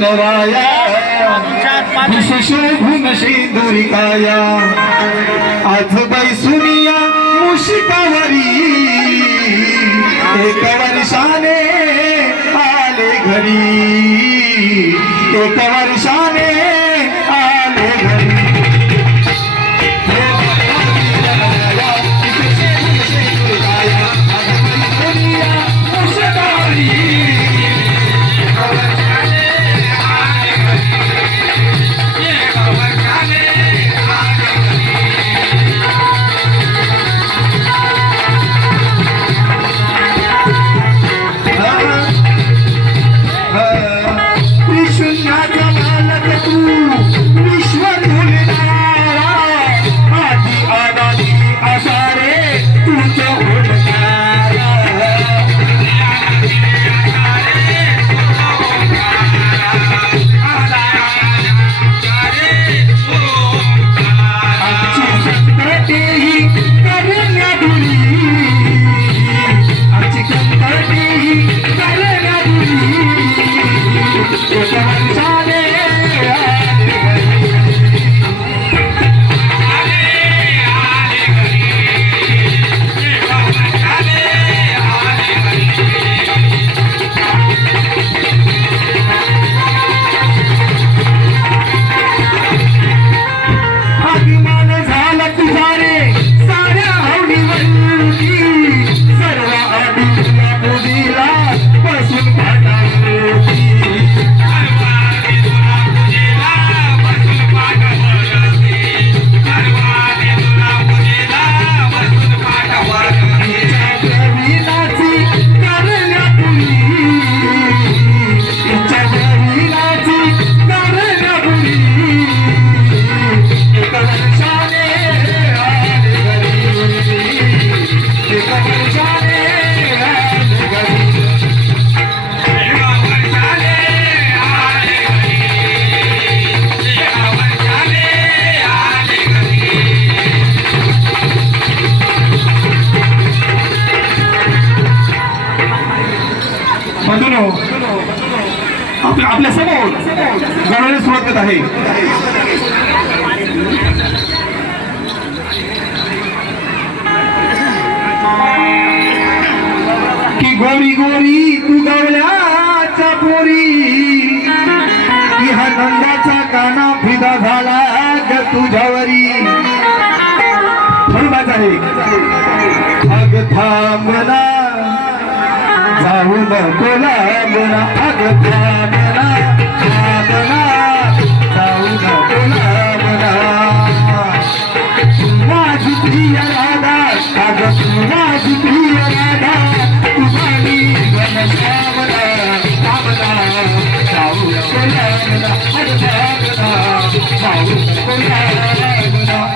गणराया शोभून शेंदुरिकाया आज बाई सुनिया मुशिकावरी एक वर्षाने आले घरी एक वर्षाने आले घरी आपल्या समोर गाण्याला सुरुवात करत आहे. की गोरी गोरी तू गवल्याच्या पोरी की हा नंदाचा काना फिदा झाला ग तुझ्यावरी म्हणून आहे अग थांबला जाऊ नको लांबला अग थांबला थांबला जाऊ नको लांबला माझी प्रिय राधा अग माझी प्रिय राधा तुझी घनश्यामला थांबला जाऊ नको लांबला अग थांबला जाऊ नको लांबला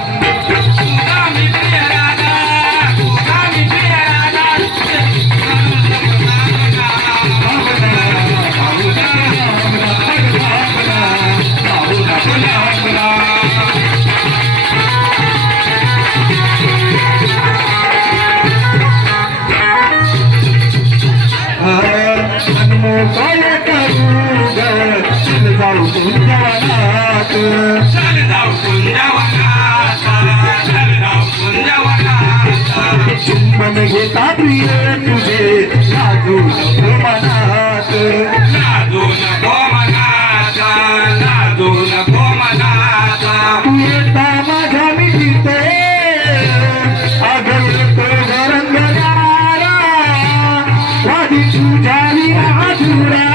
चुंबन घेता प्रिय तुझे लाजू नको मनात लाजू नको मनात लाजू नको मनात तू येता माझ्या मिठीते अगं येतो रंगणारा वादी तुझ्या अधुरा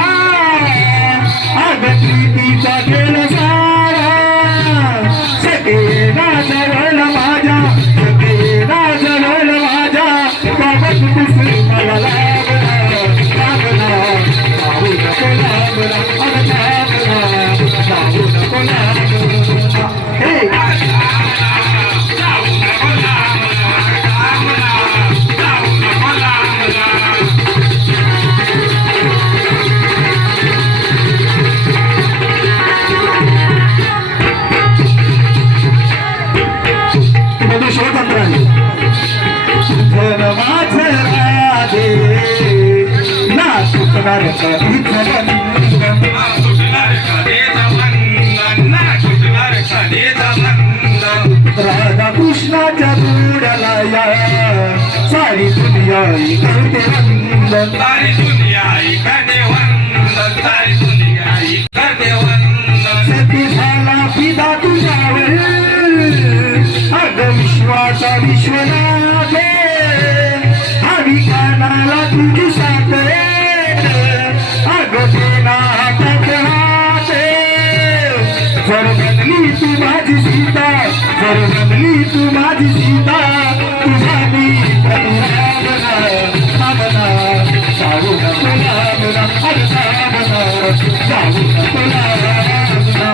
अगं प्रीतीचा खेळ सारा सगळेला जवळ माझ्या सगळेला जवळ माझ्या बाबत दुसरी मला लागला जाऊ नको लागला अगं लागला जाऊ नको लागला हे जाऊ नको लागला जाऊ नको लागला सुटणार कधीच दुनिया करते वंदन सारी दुनिया करते वंदन सारी दुनिया करते वंदन सती झाला पिता तुझ्यावर अग विश्वाचा विश्वनाथ हवी कानाला तुझी साथ अग देना हातात हात जर बनली तू माझी सीता जर बनली तू माझी सीता तुझा मी साबना जाऊ नको लांबना अरे साबना जाऊ नको लांबना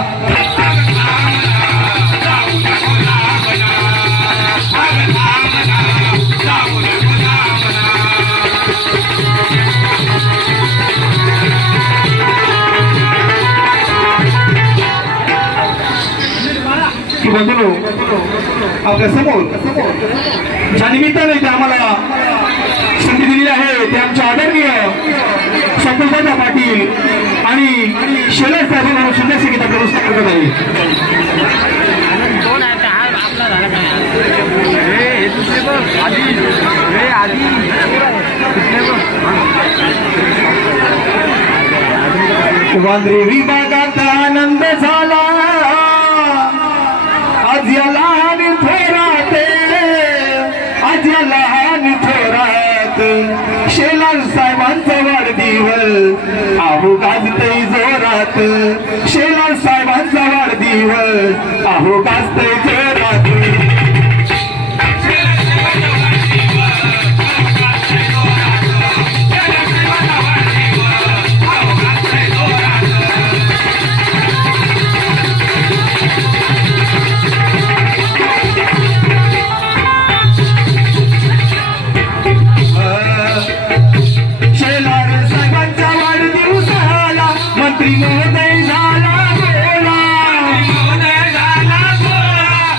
की बंधू आपल्या समोर ज्या निमित्ताने ते आम्हाला संधी दिली आहे ते आमचे आदरणीय संतोषदादा पाटील आणि शैलेश साहेब म्हणून सुंदर संगीत आपल्या व्यवस्था करत आहे वांद्रे विभागात आनंद झाला आज या लहान थोरात आज या लहान थोरात शेलार साहेबांचा वाढदिवस आहो गाजतय जोरात शेलार साहेबांचा वाढदिवस आहो गाजतय जोरात मंत्री महोदय झाला बोला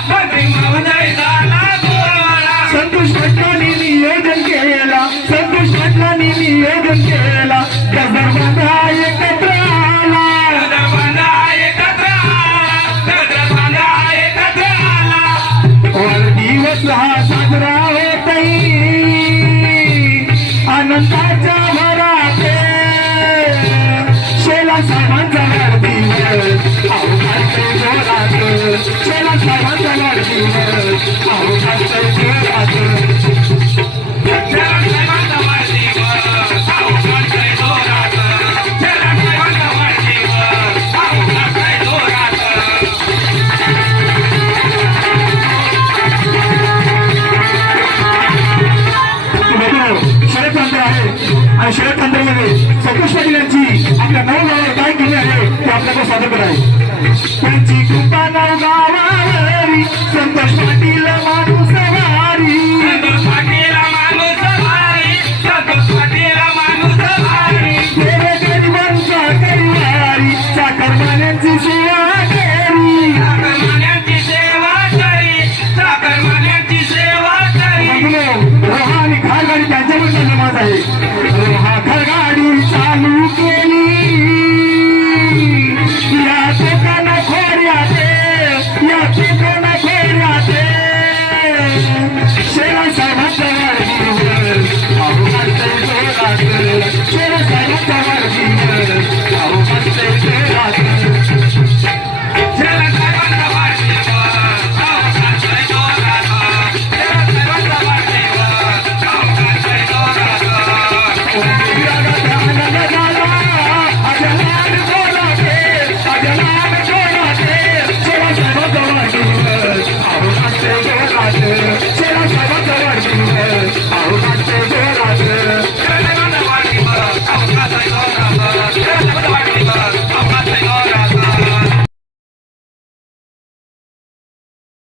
मंत्री महोदय झाला बोला संतोष पाटलांनी नियोजन केला संतोष पाटलांनी नियोजन केला गजर बांधा एकत्र आला वाढदिवस हा साजरा होतही आनंदाच्या भरात शेला साहेबांचा वाढदिवस आहो गाजतय जोरात शेला साहेबांचा वाढदिवस आहो गाजतय जोरात शरद आहे आणि शरद तंत्रामध्ये संतोष पाटील यांची आपल्या नवगावावर काय केले आहे ते आपल्याला सादर करावे त्यांची कृपा नवगावावरी संतोष पाटील माणूस वारी गरिबांचा करीवारी चाकरमान्यांची सेवा करी रोहा आणि खारगाडी त्यांच्याबद्दल नमाज आहे रोहा खारगा